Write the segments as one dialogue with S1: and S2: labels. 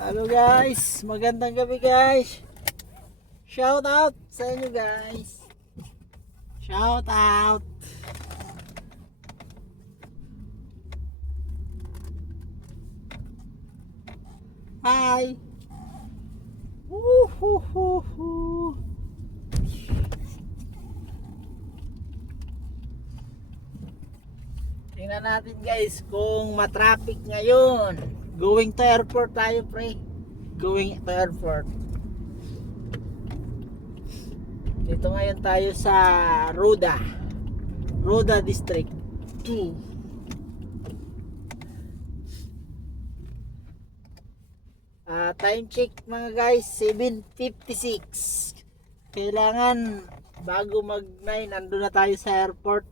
S1: Hello guys, magandang gabi guys. Shout out sa inyo guys. Shout out. Hi. Woo hoo hoo hoo. Tingnan natin guys kung matraffic ngayon. Going to airport tayo pre. Going to airport. Dito ngayon tayo sa Roda. Roda District 2. Ah, time check mga guys, 7.56. Kailangan bago mag 9, nandun na tayo sa airport.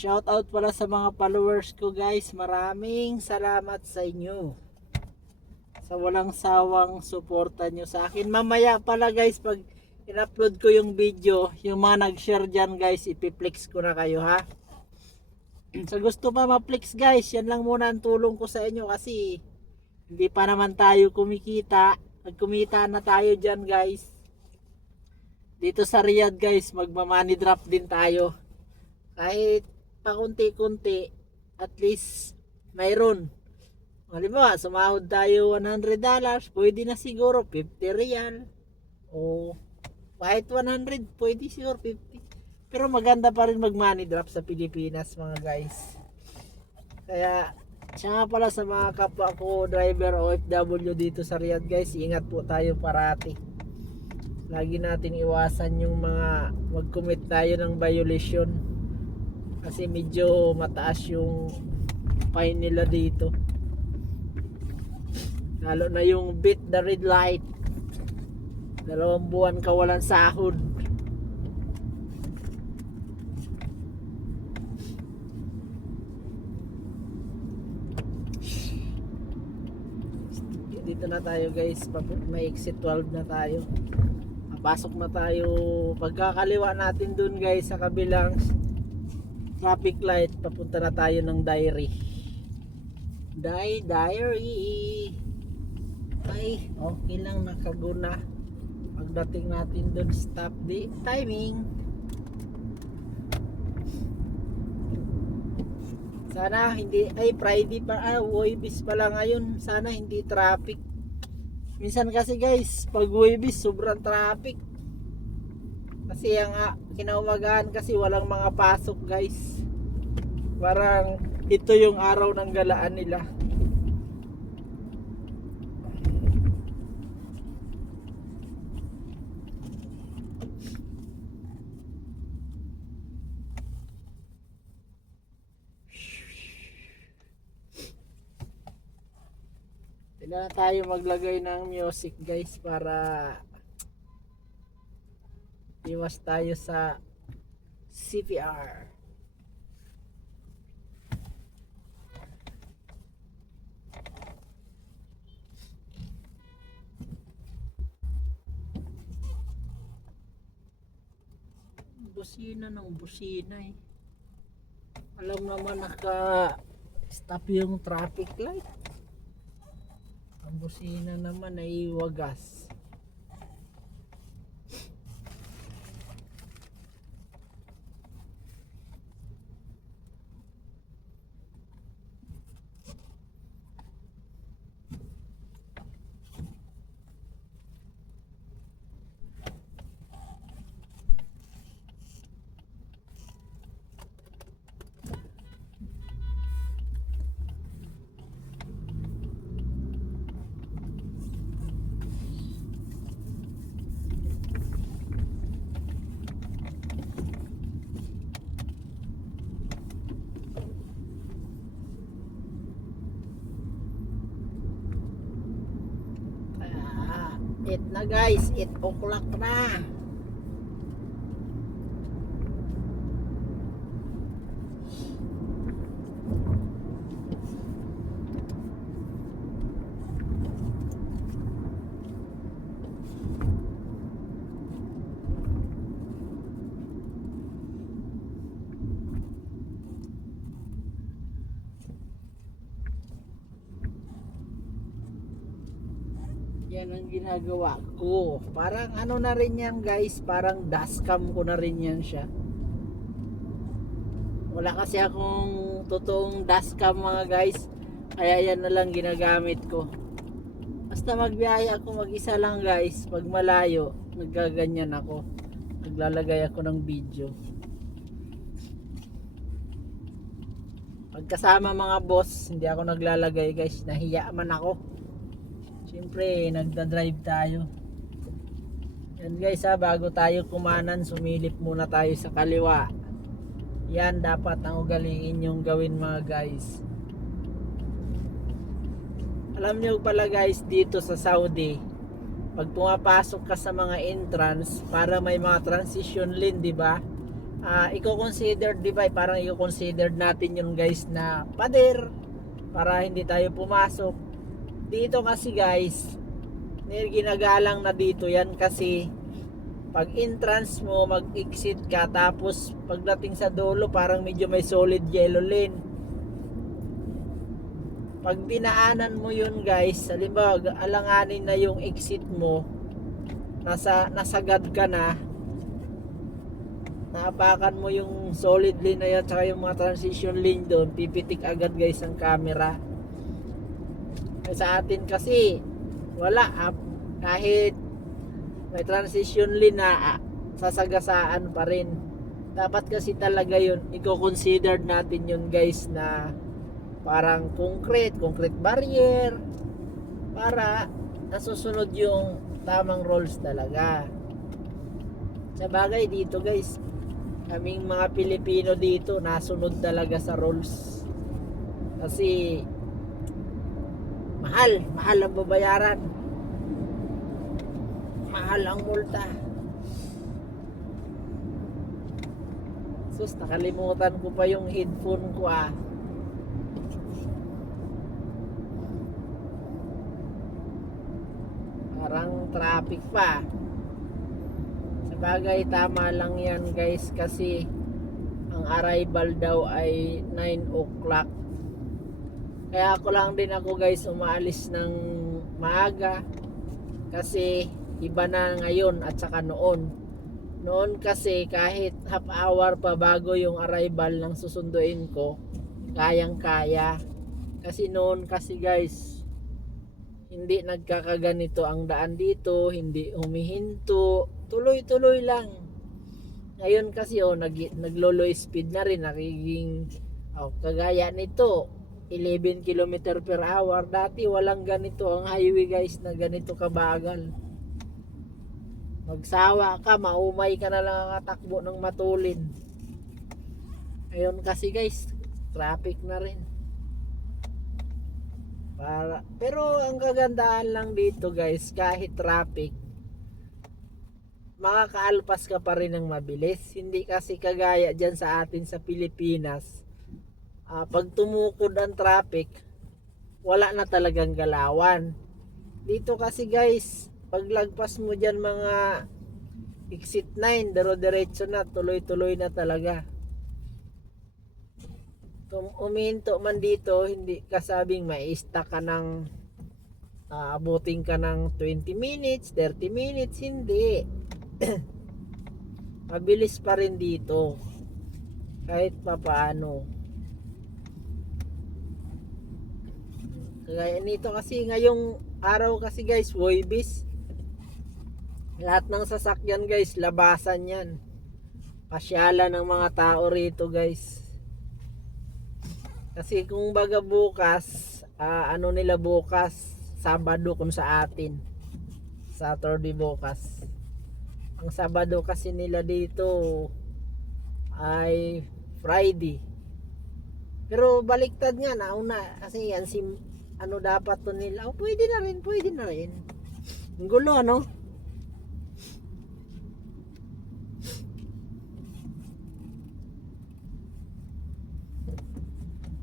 S1: Shout out pala sa mga followers ko guys. Maraming salamat sa inyo. Sa walang sawang suporta nyo sa akin. Mamaya pala guys pag in-upload ko yung video, yung mga nag-share dyan guys, ipiplex ko na kayo ha. Sa gusto pa ma-flex guys, yan lang muna ang tulong ko sa inyo kasi hindi pa naman tayo kumikita. Nagkumita na tayo dyan guys. Dito sa Riyadh guys, magma-money drop din tayo. Kahit pakunti-kunti, at least mayroon. Halimbawa, sumahod tayo $100, pwede na siguro 50 real. O kahit 100, pwede siguro 50. Pero maganda pa rin mag money drop sa Pilipinas mga guys. Kaya siya nga pala sa mga kapwa ko driver OFW dito sa Riyadh guys, ingat po tayo parati. Lagi natin iwasan yung mga mag-commit tayo ng violation kasi medyo mataas yung fine nila dito. Lalo na yung beat the red light. Dalawang buwan ka walang sahod. Dito na tayo guys. May exit 12 na tayo. Pasok na tayo. Pagkakaliwa natin dun guys sa kabilang traffic light papunta na tayo ng diary. Di diary. Ay okay lang nakaguna. Pagdating natin dun stop di timing. Sana hindi ay Friday pa ah Huwebes pa lang ngayon. Sana hindi traffic. Minsan kasi guys pag Huwebes sobrang traffic kasi ang kinaumagahan kasi walang mga pasok guys. Parang ito yung araw ng galaan nila. Na tayo maglagay ng music guys para iwas tayo sa CPR. Busina ng busina eh. Alam naman naka stop yung traffic light. Ang busina naman ay wagas. 8 na guys, 8 o'clock na. Yan ang ginagawa ko. Parang ano na rin yan guys, parang dashcam ko na rin yan siya. Wala kasi akong totoong dashcam mga guys. Kaya yan na lang ginagamit ko. Basta magbiyaya ako mag-isa lang guys. Pag malayo, naggaganyan ako. Naglalagay ako ng video. Pagkasama mga boss, hindi ako naglalagay guys. Nahiya man ako. Siyempre, nagda-drive tayo. Yan guys ha, bago tayo kumanan, sumilip muna tayo sa kaliwa. Yan dapat ang ugaliin yung gawin mga guys. Alam nyo pala guys, dito sa Saudi, pag pumapasok ka sa mga entrance, para may mga transition lane, di ba? Ah, i-consider, di ba? Parang i-consider natin yun guys na pader para hindi tayo pumasok. Dito kasi guys, ginagalang na dito yan kasi pag entrance mo, mag-exit ka tapos pagdating sa dulo parang medyo may solid yellow lane. Pag dinaanan mo yun guys, halimbawa alanganin na yung exit mo, nasa nasagad ka na, naapakan mo yung solid lane na yan tsaka yung mga transition lane doon, pipitik agad guys ang camera. Sa atin kasi, wala. ah, kahit may transition lane na ah, sasagasaan pa rin. Dapat kasi talaga yun, i-consider natin yun guys na parang concrete, concrete barrier para nasusunod yung tamang rules talaga. Sa bagay dito guys, kaming mga Pilipino dito nasunod talaga sa rules. Kasi mahal, mahal ang babayaran. Mahal ang multa. Sus, nakalimutan ko pa yung headphone ko ah. Parang traffic pa. Sa bagay, tama lang yan guys kasi ang arrival daw ay 9 o'clock. Kaya ako lang din ako guys umaalis ng maaga kasi iba na ngayon at saka noon. Noon kasi kahit half hour pa bago yung arrival ng susunduin ko, kayang kaya. Kasi noon kasi guys, hindi nagkakaganito ang daan dito, hindi humihinto, tuloy-tuloy lang. Ngayon kasi oh, nag, naglo-low speed na rin, nagiging oh, kagaya nito, 11 km per hour. Dati walang ganito ang highway guys na ganito kabagal. Magsawa ka, maumay ka na lang katakbo ng matulin. Ngayon kasi guys, traffic na rin. Para, pero ang kagandahan lang dito guys, kahit traffic, makakaalpas ka pa rin ng mabilis. Hindi kasi kagaya dyan sa atin sa Pilipinas. Ah, pag tumukod ang traffic, wala na talagang galawan. Dito kasi guys, paglagpas mo dyan mga exit 9, dero-diretso na, tuloy-tuloy na talaga. Kung uminto man dito, hindi kasabing may stuck ka ng ah, abutin ka ng 20 minutes, 30 minutes, hindi. Mabilis pa rin dito. Kahit pa Kagaya nito kasi ngayong araw kasi guys, Woybis. Lahat ng sasakyan guys, labasan yan. Pasyalan ng mga tao rito guys. Kasi kung baga bukas, ah, ano nila bukas, Sabado kung sa atin. Saturday bukas. Ang Sabado kasi nila dito ay Friday. Pero baliktad nga nauna kasi yan si ano dapat to nila. Oh, pwede na rin, pwede na rin. Ang gulo ano?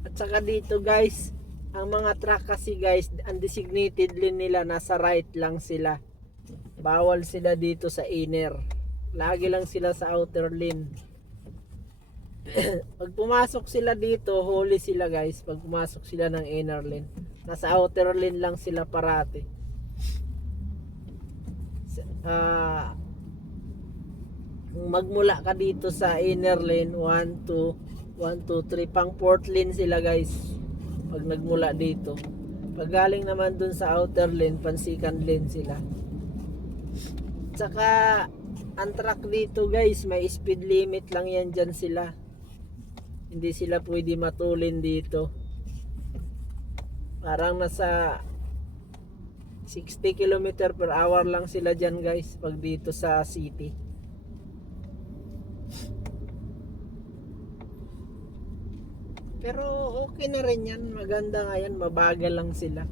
S1: At saka dito guys, ang mga truck kasi guys, undesignated lane nila nasa right lang sila. Bawal sila dito sa inner. Lagi lang sila sa outer lane. Pag pumasok sila dito, huli sila guys. Pag pumasok sila ng inner lane. Nasa outer lane lang sila parati. kung magmula ka dito sa inner lane 1 2 1 2 3 pang port lane sila guys. Pag nagmula dito. Pag galing naman dun sa outer lane pansikan lane sila. Tsaka ang truck dito guys may speed limit lang yan dyan sila. Hindi sila pwede matulin dito parang nasa 60 km per hour lang sila dyan guys pag dito sa city. Pero okay na rin yan. Maganda nga yan. Mabagal lang sila